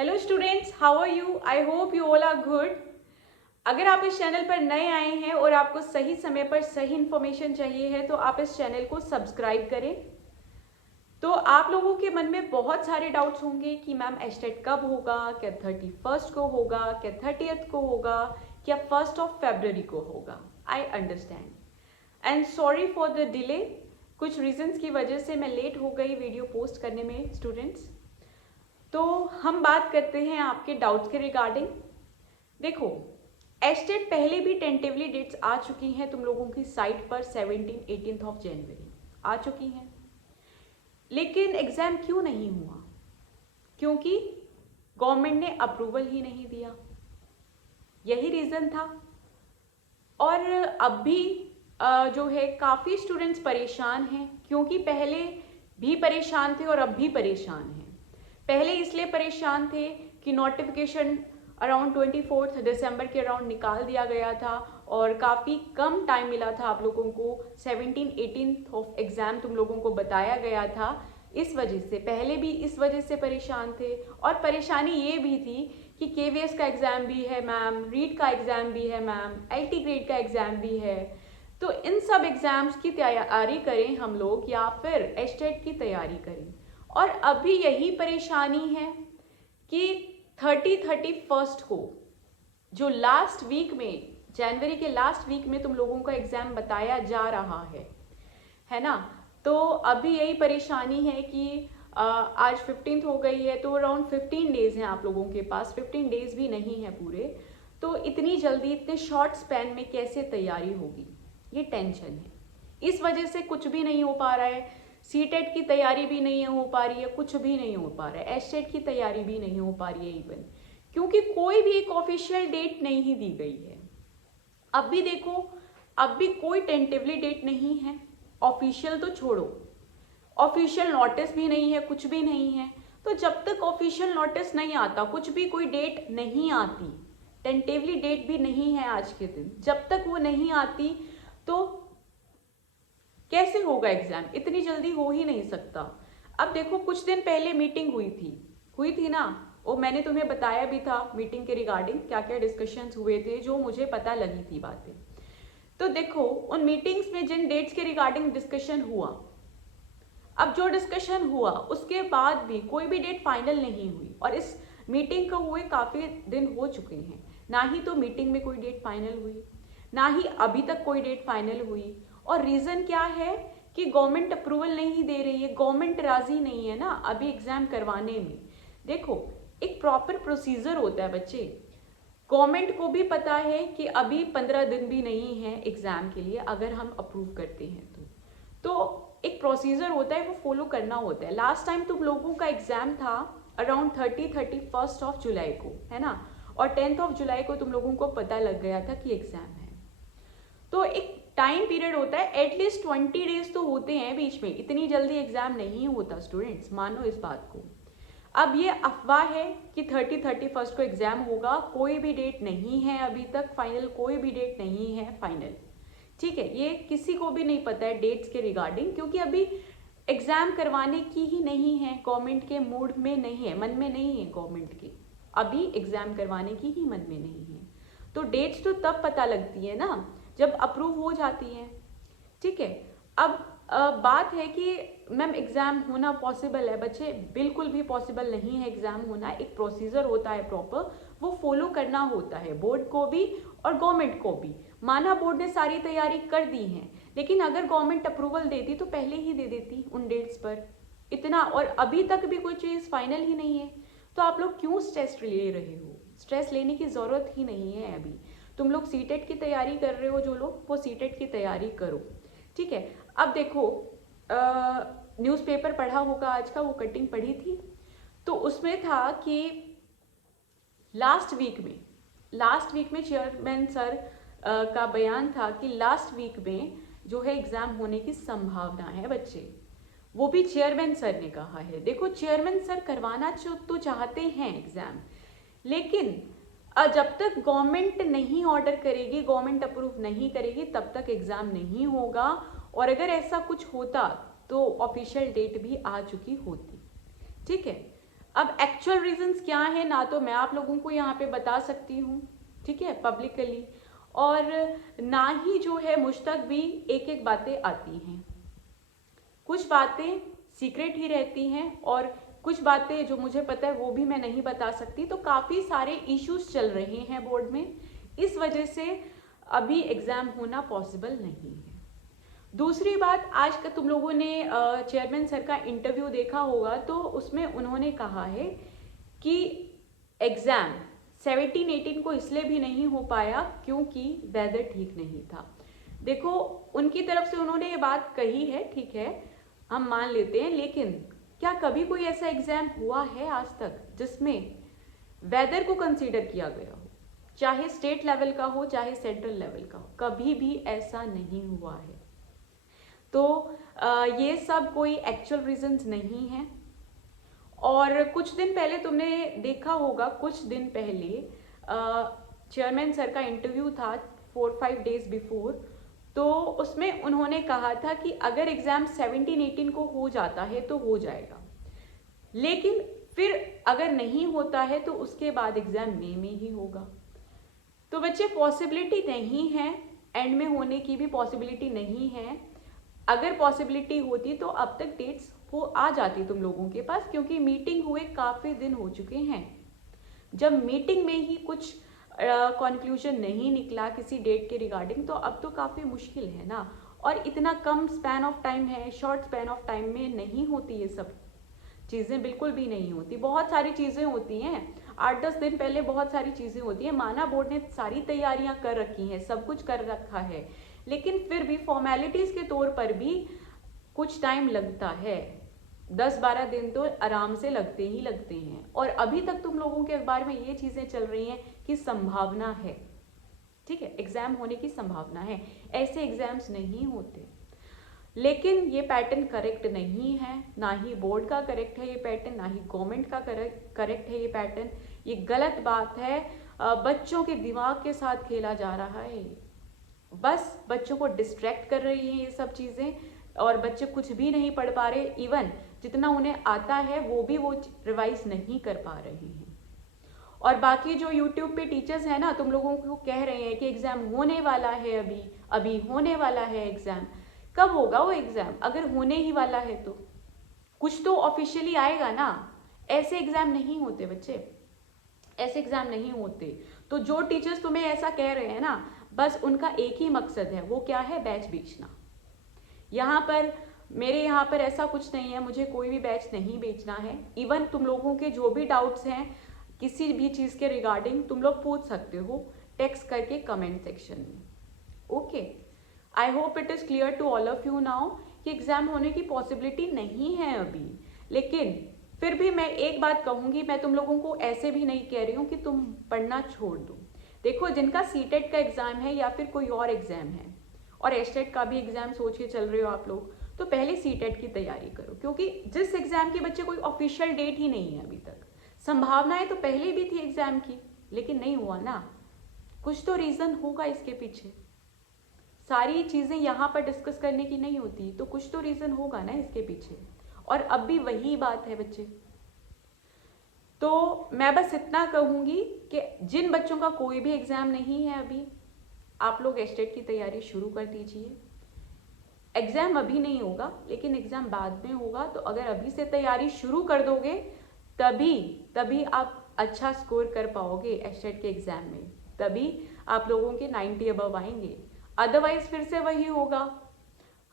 Hello students, how are you? I hope you all are good. अगर आप इस channel पर नए आए हैं और आपको सही समय पर सही इन्फॉर्मेशन चाहिए है तो आप इस चैनल को सब्सक्राइब करें। तो आप लोगों के मन में बहुत सारे डाउट्स होंगे कि मैम एस्टेट कब होगा, क्या 31st को होगा, क्या 30th को होगा, क्या 1 फरवरी को होगा। I understand and sorry for the delay. कुछ रीजंस की वजह से मैं लेट हो गई वीडियो पोस्ट करने में स्टूडेंट्स। तो हम बात करते हैं आपके डाउट्स के रिगार्डिंग। देखो, एस्टेट पहले भी टेंटिवली डेट्स आ चुकी हैं तुम लोगों की साइट पर 17-18 ऑफ जनवरी आ चुकी हैं, लेकिन एग्जाम क्यों नहीं हुआ? क्योंकि गवर्नमेंट ने अप्रूवल ही नहीं दिया, यही रीज़न था। और अब भी जो है काफ़ी स्टूडेंट्स परेशान हैं, क्योंकि पहले भी परेशान थे और अब भी परेशान हैं। पहले इसलिए परेशान थे कि नोटिफिकेशन अराउंड 24 दिसंबर के अराउंड निकाल दिया गया था और काफ़ी कम टाइम मिला था आप लोगों को। 17-18 ऑफ एग्ज़ाम तुम लोगों को बताया गया था। इस वजह से पहले भी इस वजह से परेशान थे। और परेशानी ये भी थी कि केवीएस का एग्ज़ाम भी है मैम, रीट का एग्ज़ाम भी है मैम, एलटी ग्रेड का एग्ज़ाम भी है। तो इन सब एग्ज़ाम्स की तैयारी करें हम लोग या फिर एस्टेट की तैयारी करें। और अभी यही परेशानी है कि 31st को, जो लास्ट वीक में, जनवरी के लास्ट वीक में तुम लोगों का एग्ज़ाम बताया जा रहा है ना। तो अभी यही परेशानी है कि आज 15th हो गई है, तो अराउंड 15 डेज़ हैं आप लोगों के पास। 15 डेज़ भी नहीं है पूरे, तो इतनी जल्दी इतने शॉर्ट स्पैन में कैसे तैयारी होगी, ये टेंशन है। इस वजह से कुछ भी नहीं हो पा रहा है। सीटेट की तैयारी भी नहीं हो पा रही है, कुछ भी नहीं हो पा रहा है। एस्टेट की तैयारी भी नहीं हो पा रही है इवन, क्योंकि कोई भी एक ऑफिशियल डेट नहीं दी गई है। अब भी देखो, अब भी कोई टेंटिवली डेट नहीं है। ऑफिशियल तो छोड़ो, ऑफिशियल नोटिस भी नहीं है, कुछ भी नहीं है। तो जब तक ऑफिशियल नोटिस नहीं आता, कुछ भी कोई डेट नहीं आती, टेंटिवली डेट भी नहीं है आज के दिन, जब तक वो नहीं आती तो कैसे होगा एग्जाम? इतनी जल्दी हो ही नहीं सकता। अब देखो, कुछ दिन पहले मीटिंग हुई थी ना, वो मैंने तुम्हें बताया भी था मीटिंग के रिगार्डिंग क्या क्या डिस्कशंस हुए थे, जो मुझे पता लगी थी बातें। तो देखो, उन मीटिंग्स में जिन डेट्स के रिगार्डिंग डिस्कशन हुआ, अब जो डिस्कशन हुआ उसके बाद भी कोई भी डेट फाइनल नहीं हुई। और इस मीटिंग को हुए काफ़ी दिन हो चुके हैं, ना ही तो मीटिंग में कोई डेट फाइनल हुई, ना ही अभी तक कोई डेट फाइनल हुई। और रीज़न क्या है कि गवर्नमेंट अप्रूवल नहीं दे रही है, गवर्नमेंट राज़ी नहीं है ना अभी एग्ज़ाम करवाने में। देखो, एक प्रॉपर प्रोसीजर होता है बच्चे। गवर्नमेंट को भी पता है कि अभी 15 दिन भी नहीं है एग्ज़ाम के लिए, अगर हम अप्रूव करते हैं तो एक प्रोसीजर होता है, वो फॉलो करना होता है। लास्ट टाइम तुम लोगों का एग्ज़ाम था अराउंड 31st ऑफ जुलाई को, है ना, और 10th ऑफ जुलाई को तुम लोगों को पता लग गया था कि एग्ज़ाम है। तो एक टाइम पीरियड होता है, एटलीस्ट 20 डेज तो होते हैं बीच में। इतनी जल्दी एग्ज़ाम नहीं होता स्टूडेंट्स, मानो इस बात को। अब ये अफवाह है कि 31st को एग्ज़ाम होगा, कोई भी डेट नहीं है अभी तक फाइनल, कोई भी डेट नहीं है फाइनल। ठीक है, ये किसी को भी नहीं पता है डेट्स के रिगार्डिंग, क्योंकि अभी एग्ज़ाम करवाने की ही नहीं है, गवर्नमेंट के मूड में नहीं है, मन में नहीं है गवर्नमेंट के, अभी एग्ज़ाम करवाने की ही मन में नहीं है। तो डेट्स तो तब पता लगती है ना जब अप्रूव हो जाती हैं। ठीक है, अब बात है कि मैम एग्ज़ाम होना पॉसिबल है बच्चे, बिल्कुल भी पॉसिबल नहीं है एग्ज़ाम होना। एक प्रोसीजर होता है प्रॉपर, वो फॉलो करना होता है बोर्ड को भी और गवर्नमेंट को भी। माना बोर्ड ने सारी तैयारी कर दी है, लेकिन अगर गवर्नमेंट अप्रूवल देती तो पहले ही दे देती उन डेट्स पर इतना, और अभी तक भी कोई चीज़ फाइनल ही नहीं है। तो आप लोग क्यों स्ट्रेस ले रहे हो? स्ट्रेस लेने की ज़रूरत ही नहीं है। अभी तुम लोग सीटेट की तैयारी कर रहे हो, जो लोग, वो सीटेट की तैयारी करो। ठीक है, अब देखो, न्यूज़पेपर पढ़ा होगा आज का, वो कटिंग पढ़ी थी, तो उसमें था कि लास्ट वीक में चेयरमैन सर का बयान था कि लास्ट वीक में जो है एग्ज़ाम होने की संभावना है बच्चे। वो भी चेयरमैन सर ने कहा है। देखो, चेयरमैन सर करवाना तो चाहते हैं एग्ज़ाम, लेकिन जब तक गवर्नमेंट नहीं ऑर्डर करेगी, गवर्नमेंट अप्रूव नहीं करेगी, तब तक एग्ज़ाम नहीं होगा। और अगर ऐसा कुछ होता तो ऑफिशियल डेट भी आ चुकी होती। ठीक है, अब एक्चुअल रीजंस क्या है ना तो मैं आप लोगों को यहाँ पे बता सकती हूँ, ठीक है, पब्लिकली, और ना ही जो है मुझ तक भी एक एक बातें आती हैं। कुछ बातें सीक्रेट ही रहती हैं और कुछ बातें जो मुझे पता है वो भी मैं नहीं बता सकती। तो काफ़ी सारे इश्यूज चल रहे हैं बोर्ड में, इस वजह से अभी एग्ज़ाम होना पॉसिबल नहीं है। दूसरी बात, आज का तुम लोगों ने चेयरमैन सर का इंटरव्यू देखा होगा, तो उसमें उन्होंने कहा है कि एग्ज़ाम 17-18 को इसलिए भी नहीं हो पाया क्योंकि वेदर ठीक नहीं था। देखो, उनकी तरफ से उन्होंने ये बात कही है, ठीक है, हम मान लेते हैं, लेकिन क्या कभी कोई ऐसा एग्ज़ाम हुआ है आज तक जिसमें वेदर को कंसीडर किया गया हो, चाहे स्टेट लेवल का हो चाहे सेंट्रल लेवल का हो? कभी भी ऐसा नहीं हुआ है। तो ये सब कोई एक्चुअल रीजंस नहीं है। और कुछ दिन पहले तुमने देखा होगा, कुछ दिन पहले चेयरमैन सर का इंटरव्यू था 4-5 डेज बिफोर, तो उसमें उन्होंने कहा था कि अगर एग्ज़ाम 17-18 को हो जाता है तो हो जाएगा, लेकिन फिर अगर नहीं होता है तो उसके बाद एग्ज़ाम मई में ही होगा। तो बच्चे, पॉसिबिलिटी नहीं है, एंड में होने की भी पॉसिबिलिटी नहीं है। अगर पॉसिबिलिटी होती तो अब तक डेट्स वो आ जाती तुम लोगों के पास, क्योंकि मीटिंग हुए काफ़ी दिन हो चुके हैं। जब मीटिंग में ही कुछ कंक्लूजन नहीं निकला किसी डेट के रिगार्डिंग, तो अब तो काफ़ी मुश्किल है ना। और इतना कम स्पैन ऑफ टाइम है, शॉर्ट स्पैन ऑफ टाइम में नहीं होती ये सब चीज़ें, बिल्कुल भी नहीं होती। बहुत सारी चीज़ें होती हैं, 8-10 दिन पहले बहुत सारी चीज़ें होती हैं। माना बोर्ड ने सारी तैयारियां कर रखी हैं, सब कुछ कर रखा है, लेकिन फिर भी फॉर्मेलिटीज़ के तौर पर भी कुछ टाइम लगता है। 10-12 दिन तो आराम से लगते ही लगते हैं। और अभी तक तुम लोगों के अखबार में ये चीज़ें चल रही हैं कि संभावना है, ठीक है, एग्ज़ाम होने की संभावना है। ऐसे एग्ज़ाम्स नहीं होते, लेकिन ये पैटर्न करेक्ट नहीं है, ना ही बोर्ड का करेक्ट है ये पैटर्न, ना ही गवर्नमेंट का करेक्ट है ये पैटर्न। ये गलत बात है, बच्चों के दिमाग के साथ खेला जा रहा है। बस बच्चों को डिस्ट्रैक्ट कर रही हैं ये सब चीज़ें, और बच्चे कुछ भी नहीं पढ़ पा रहे। इवन जितना उन्हें आता है वो भी वो रिवाइज नहीं कर पा रहे हैं। और बाकी जो यूट्यूब पे टीचर्स हैं ना, तुम लोगों को कह रहे हैं कि एग्ज़ाम होने वाला है, अभी होने वाला है एग्ज़ाम। कब होगा वो एग्ज़ाम? अगर होने ही वाला है तो कुछ तो ऑफिशियली आएगा ना। ऐसे एग्ज़ाम नहीं होते बच्चे, ऐसे एग्ज़ाम नहीं होते। तो जो टीचर्स तुम्हें ऐसा कह रहे हैं ना, बस उनका एक ही मकसद है, वो क्या है? बैच बेचना। यहाँ पर मेरे यहाँ पर ऐसा कुछ नहीं है, मुझे कोई भी बैच नहीं बेचना है। इवन तुम लोगों के जो भी डाउट्स हैं किसी भी चीज़ के रिगार्डिंग, तुम लोग पूछ सकते हो टेक्स्ट करके कमेंट सेक्शन में। Okay, I hope it is clear to all of you now कि एग्ज़ाम होने की पॉसिबिलिटी नहीं है अभी। लेकिन फिर भी मैं एक बात कहूँगी, मैं तुम लोगों को ऐसे भी नहीं कह रही हूँ कि तुम पढ़ना छोड़ दो। देखो, जिनका सीटेट का एग्ज़ाम है या फिर कोई और एग्ज़ाम है, और एस्टेट का भी एग्ज़ाम सोच के चल रहे हो आप लोग, तो पहले सीटेट की तैयारी करो, क्योंकि जिस एग्ज़ाम की बच्चे कोई ऑफिशियल डेट ही नहीं है अभी तक। संभावनाएं तो पहले भी थी एग्ज़ाम की, लेकिन नहीं हुआ ना। कुछ तो रीज़न होगा इसके पीछे। सारी चीज़ें यहाँ पर डिस्कस करने की नहीं होती, तो कुछ तो रीज़न होगा ना इसके पीछे। और अब भी वही बात है बच्चे। तो मैं बस इतना कहूँगी कि जिन बच्चों का कोई भी एग्ज़ाम नहीं है अभी, आप लोग एस्टेट की तैयारी शुरू कर दीजिए। एग्ज़ाम अभी नहीं होगा, लेकिन एग्ज़ाम बाद में होगा। तो अगर अभी से तैयारी शुरू कर दोगे तभी आप अच्छा स्कोर कर पाओगे एस्टेट के एग्ज़ाम में, तभी आप लोगों के 90 अबव आएंगे। अदरवाइज फिर से वही होगा।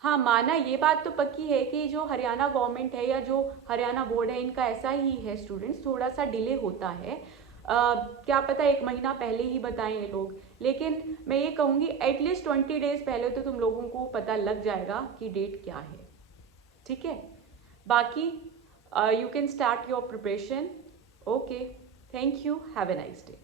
हाँ, माना ये बात तो पक्की है कि जो हरियाणा गवर्नमेंट है या जो हरियाणा बोर्ड है, इनका ऐसा ही है, स्टूडेंट्स थोड़ा सा डिले होता है। क्या पता 1 महीना पहले ही बताएं ये लोग, लेकिन मैं ये कहूँगी एटलीस्ट 20 डेज पहले तो तुम लोगों को पता लग जाएगा कि डेट क्या है, ठीक है। बाकी you can start your preparation. Okay, thank you, have a nice day.